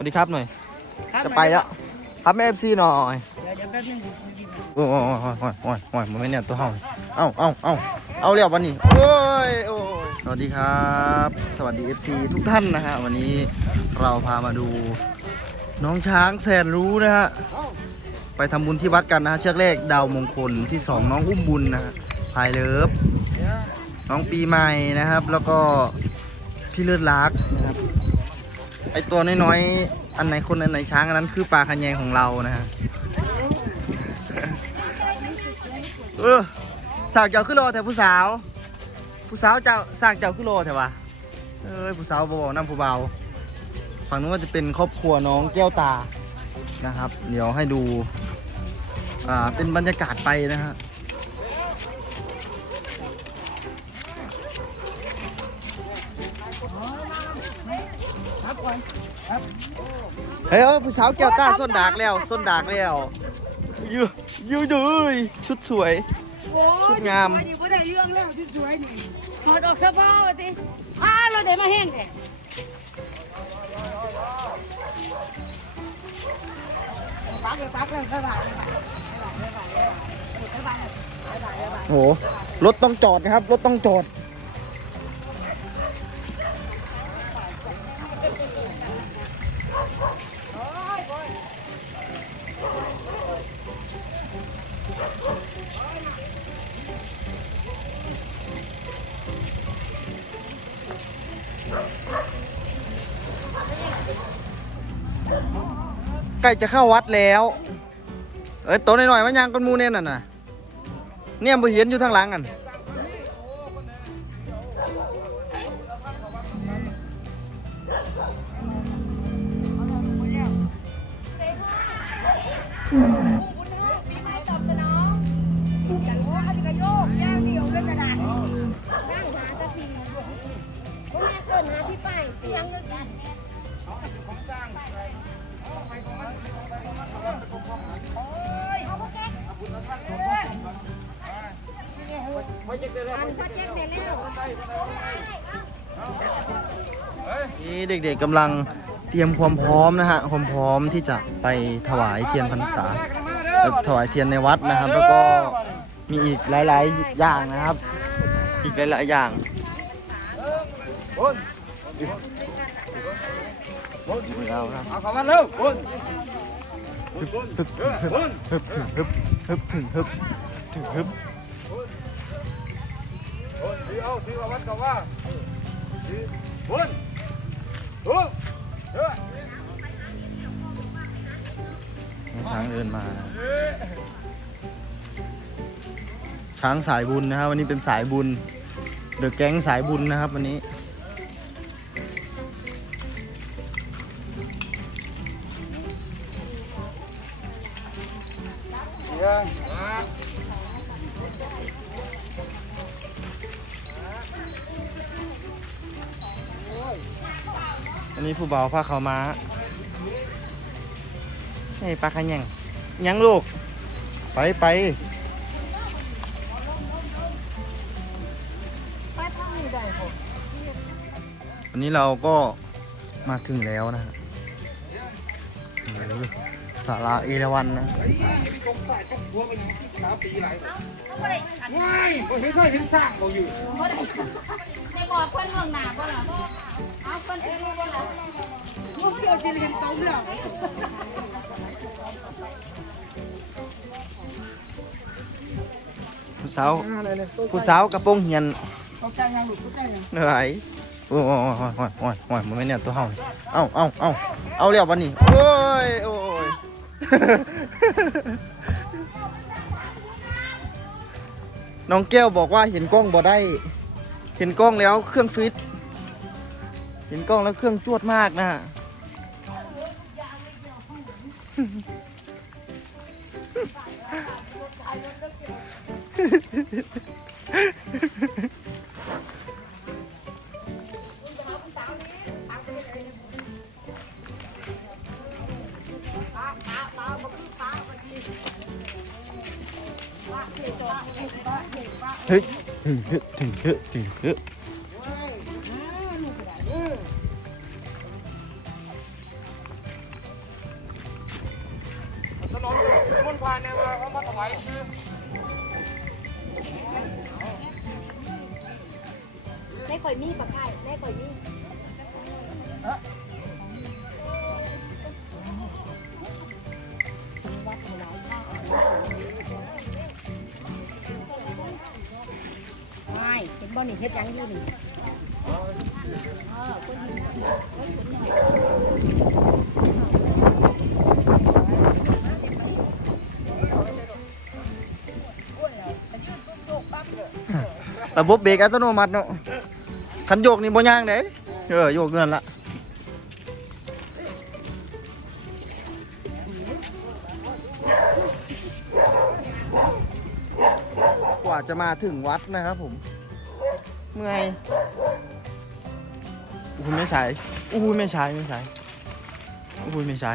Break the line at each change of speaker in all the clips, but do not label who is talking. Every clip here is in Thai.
วัสดีครับหน่อย จะไปแล้ว ครับแม่เอฟซีหน่อย
เดี๋ยวเดี๋ยวแป๊บนึง
โอ้ยโอ้ยโอ้ยโอ้ยโอ้ยโอ้ยมันไม่เนี่ยตัวเฮานี่เอ้าเอ้าเอ้าเอาเรียบวันนี้โอ้ยโอ้ยสวัสดีครับ สวัสดี FC ทุกท่านนะฮะวันนี้เราพามาดู น้องช้างแสนรู้นะฮะไปทำบุญที่วัดกันนะฮะเชือกแรกดาวมงคลที่สองน้องอุ้มบุญนะฮะพายเลิฟน้องปีใหม่นะครับ แล้วก็พี่เลือดรักนะครับ ไอตัวน้อยๆ อันไหนคนอันไหนช้างอันนั้นคือปลาขะแยงของเรานะฮะเออสากเจ้าขึ้นรอแต่ผู้สาว ผู้สาวเจ้าสากเจ้าขึ้นรอแต่ว่าเอ้ยผู้สาวเบาๆน้ำผู้เบาฝั่งนู้นก็จะเป็นครอบครัวน้องแก้วตานะครับ เดี๋ยวให้ดู อ่าเป็นบรรยากาศไปนะฮะ เฮ้ยเอ้ยผู้สาวแก้วตาส้นดากแล้วส้นดากแล้วยูยูดูยชุดสวยชุดงาม
ไม่ได้เรื่องแล้วที่สวยนี่
ถอดออกเสื้อผ้าว่าติอ้าเราได้มาแห้งแท้
ปักเลยปักเลยบ๊ายบายบ๊ายบาย
โหรถต้องจอดนะครับรถต้องจอด ล้จะเข้าวัดแล้ว เอ้ยตัวหน่อยๆมันยังก้นมูเนี่ยน่ะน่ะเนี่ยบ่เห็นอยู่ทางหลังกัน นี่เด็กๆกำลังเตรียมความพร้อมนะฮะความพร้อมที่จะไปถวายเทียนพรรษาเอ่อถวายเทียนในวัดนะครับ แล้วก็มีอีกหลายๆอย่างนะครับ อีกหลายๆอย่างแล้วครับ
เอาเข้ามาเร็วบน
ฮึบฮึบฮึบฮึบฮึบถึงฮึบถึงฮึบ
บน ถือเอาถือเอาวัดกับว่าถือบนถูกเออ
ช้างเดินมา ช้างสายบุญนะครับวันนี้เป็นสายบุญ เดอะแก๊งสายบุญนะครับวันนี้
ยัง
อันนี้ผู้เบาผ้าขาวม้าไอ้ปลาขะยังยังลูก ไปไปวันนี้เราก็มาถึงแล้วนะฮะเออสาราเอราวันนะ
ว้ายบ่เห็นเคยเห็นสร้างเราอยู่
บ่ได้ได้บอกเพิ่นล่วงหน้าบ่ล่ะเอาเพิ่นสิรู้บ่ล่ะ
พวกเกี่ยวสิเรียนต้มแล้ว
ผู้สาวผู้สาวกระโปรงเหียน
เห
นื่อยโอ้ยโอ้ยโอ้ยโอ้ยโอ้ยโอ้ยมันไม่เนี่ยตัวเฮาเอ้าเอ้าเอ้าเอาเรียบวันนี้โอ้ยโอ้ยน้องแก้วบอกว่าเห็นกล้องบ่ได้ เห็นกล้องแล้วเครื่องฟิต เห็นกล้องแล้วเครื่องจวดมากนะเฮ้ยถึงเฮ้ยถึงเฮ้ยถึงเฮ้ ย
ว่าเนี่ยว่าเขามาถวายคือ
ได้ข่อยมีปะไข่ได้ข่อยมี
ไม่เห็นบ่นี่เฮ็ดยังอยู่นี่
ระบบเบรกอัตโนมัติเนาะคันโยกนี่บ่ย่างเด้เออโยกเงินละกว่าจะมาถึงวัดนะครับผม เมื่อยอู้ไม่ใช่อู้ไม่ใช่ไม่ใช่อู้ไม่ใช่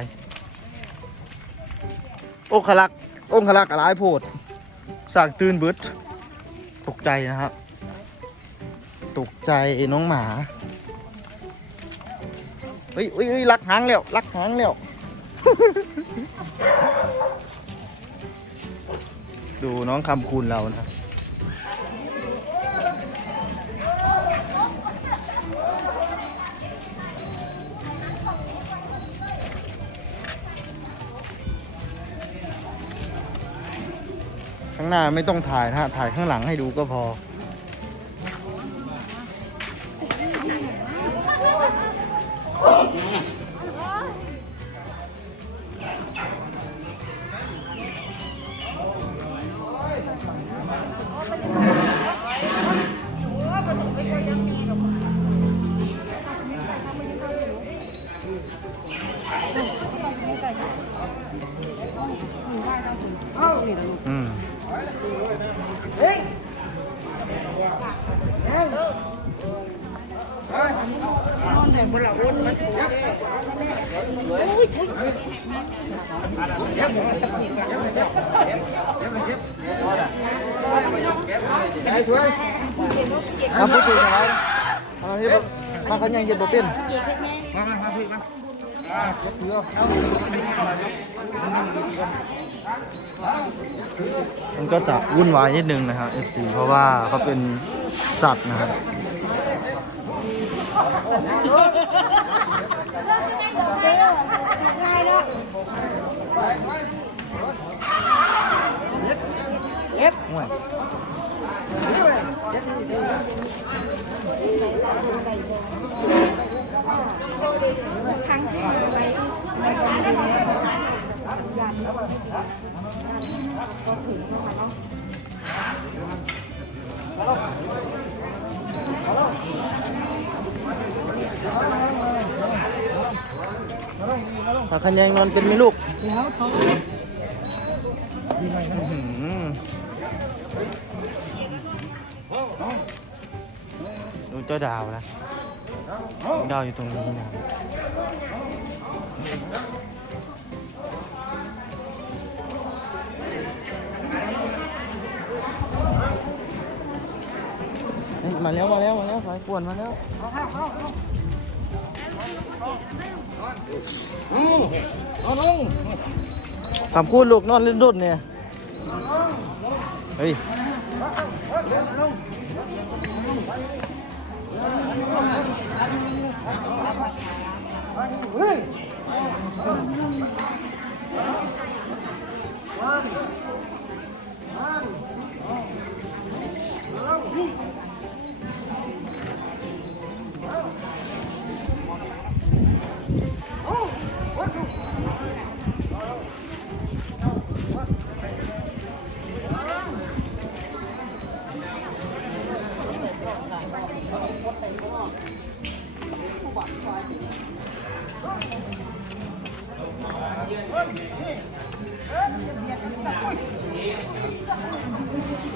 องคลักษ์องคลักษ์อะไรโพดสร้างตื่นเบิดตกใจนะครับ ตกใจน้องหมาเฮ้ยเฮ้ยเฮ้ยลักหางแล้วลักหางแล้ว ดูน้องคำคูณเรานะข้างหน้าไม่ต้องถ่ายนะถ่ายข้างหลังให้ดูก็พอ ทำพูดจริงเหรอเอาที่มาเขายังเย็นบ่เป็น
มามามาพี่มาถือ
มันก็จะวุ่นวายนิดนึงนะครับ FC เพราะว่าเขาเป็นสัตว์นะครับ
เย็บ
ห่วยถ้าคันยังนอนเป็นไหมลูก ดูเจ้าดาวนะดาวอยู่ตรงนี้นะเฮ้ยมาแล้วมาแล้วมาแล้วสายป่วนมาแล้วทำพูดลูกนอนเล่นดุนเนี่ย เฮ้ยน้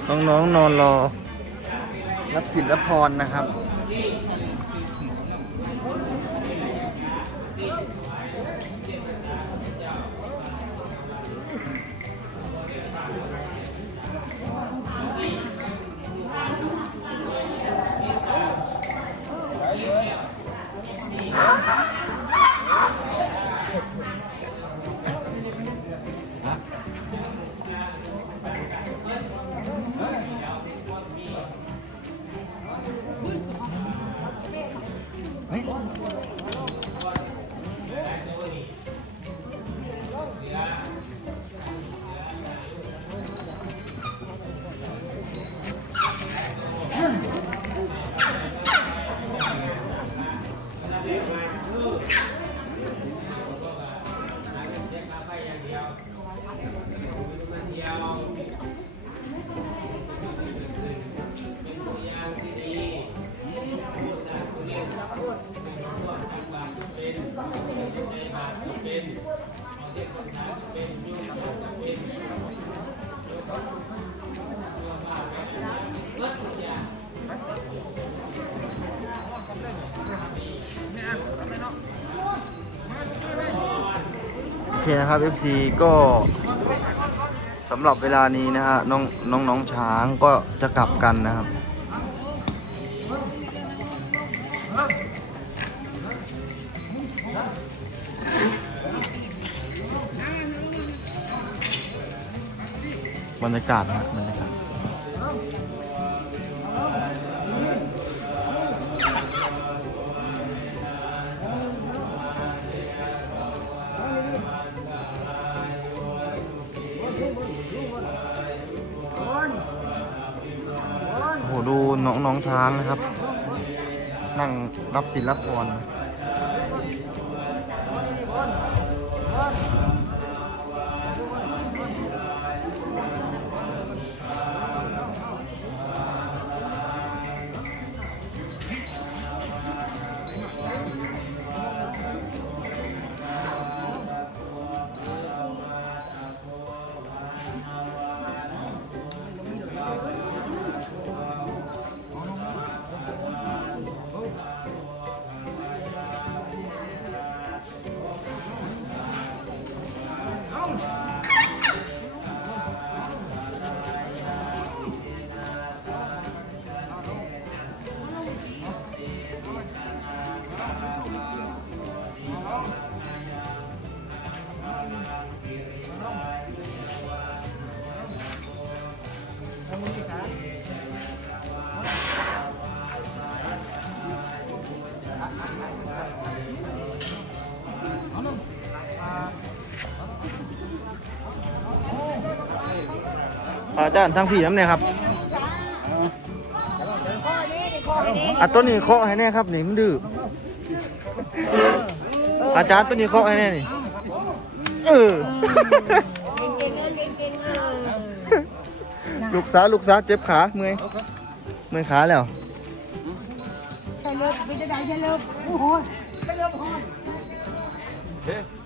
น้องๆนอนรอ รับศิลปพรนะครับ นะครับ FC ก็สำหรับเวลานี้นะฮะน้องน้องน้องช้างก็จะกลับกันนะครับ บรรยากาศนะฮะ น้องน้องช้างนะครับ นั่งรับศิลรับพร อาจารย์ทั้งพี่น้ำเนี่ยครับ
อนี้นี่ข้อนี้
อะตัวนี้เคาะให้แน่ครับนี่มันดื้ออาจารย์ตัวนี้เคาะให้แน่นี่เออลูกสาวลูกสาวเจ็บขาเมื่อยเมื่อยขาแล้ว
ใช่เลิฟไปจะได้ใช่เลิฟโอ้โหไปเลิฟฮอ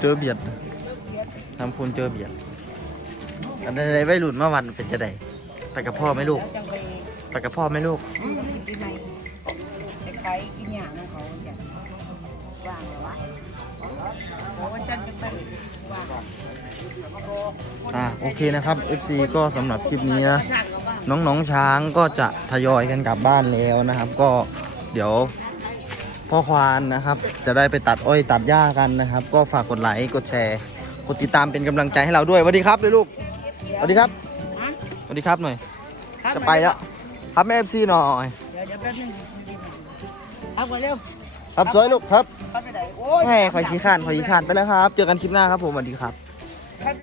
เจอเบียดทำคุณเจอเบียดอันใดๆไว้หลุดมาวันเป็นจะไดไปกับพ่อไหมลูก
แล้วจังไป
ไปกับพ่อไหมลูก
กินไหนไปใครกินอย่างนั้นเขาจะว่างเลยวะโอ้จันจะไปว่าง
อ่าโอเคนะครับ FC ก็สำหรับคลิปนี้นะ
สั่งเขาบ้าง
น้องน้องๆช้างก็จะทยอยกันกลับบ้านแล้วนะครับ ก็เดี๋ยว พ่อควานนะครับ จะได้ไปตัดอ้อยตัดหญ้ากันนะครับ ก็ฝากกดไลค์กดแชร์ กดติดตามเป็นกำลังใจให้เราด้วยสวัสดีครับเลยลูกสวัสดีครับ
ฮะ
สวัสดีครับหน่อย
ครับ
จะไปแล้วครับแม่เอฟซีหน่อย
เดี๋ยวเดี๋ยวแป๊บนึงครับก่อนเร็ว
ครับสวยลูกครับ
ครับไปไหนโอ้ย
แม่คอยขี้ข้านคอยขี้ข้านไปแล้วครับ เจอกันคลิปหน้าครับผมสวัสดีครับ